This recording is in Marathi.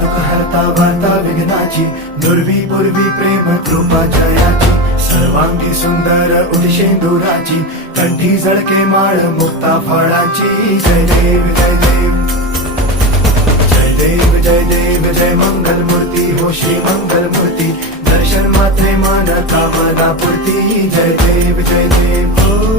दुःख हरता वार्ता विघ्नाची, दुर्वी पूर्वी प्रेम कृपा जयाची, सर्वांगी सुंदर उदिशेंदुराची, कंठी झळके माळ मुक्ता फळाची. जय देव जय देव जय देव जय देव जय मंगल मूर्ती हो श्री मंगल मूर्ती, दर्शन मात्रे मन कामना पूर्ती. जय देव जय देव हो.